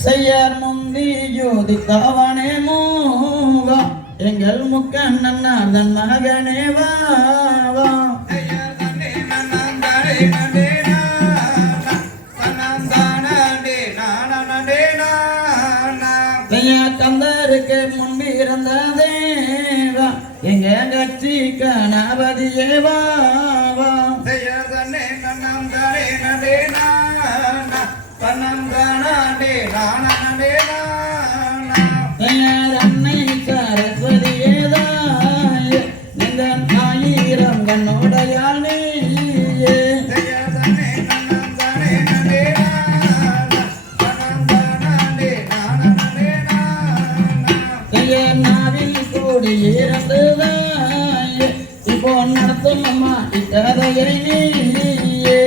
செய்யார் முந்தி யோதித்தவனே மூவா எங்கள் முக்கண்ணன் தன் மகனே வாவா கந்தருக்கு முன்பிருந்த தேவா எங்க கட்சி கணபதியே வாவா அன்னை சரஸ்வதியேதாய நந்தன் ஆயிரம் கண்ணோடையாள் நீயே நாவில் கூடி இருந்ததாய இப்போ நடத்தும் அம்மா இக்கதையை நீயே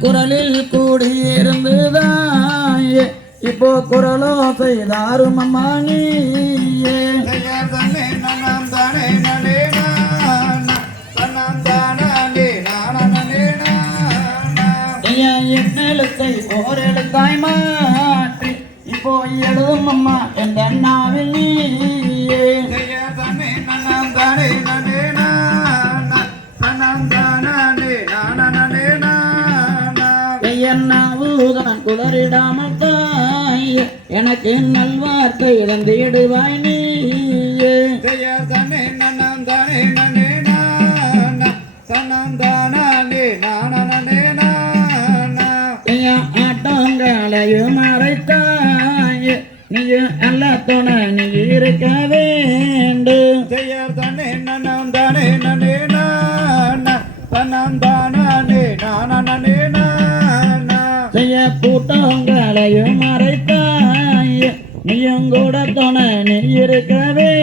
குரலில் கூடியிருந்ததாய இப்போ குரலோ செய்தாரும் அம்மா நீயே எழுத்தை ஓரெழுத்தாய் மாற்றி இப்போ எழுதும் அம்மா எந்த நாவில் நீயே நாவுதான் குளறிடாமல் தாய் எனக்கு நல்வார்த்தை இழந்திடுவாய் நீயே ஆட்டங்களையும் மறைத்தாய் நீயும் அல்ல துணை நீ இருக்க வேண்டும் கூட்டங்களையும் மறைத்தாய் நீயும் கூட துணை நீ இருக்க வேண்டும்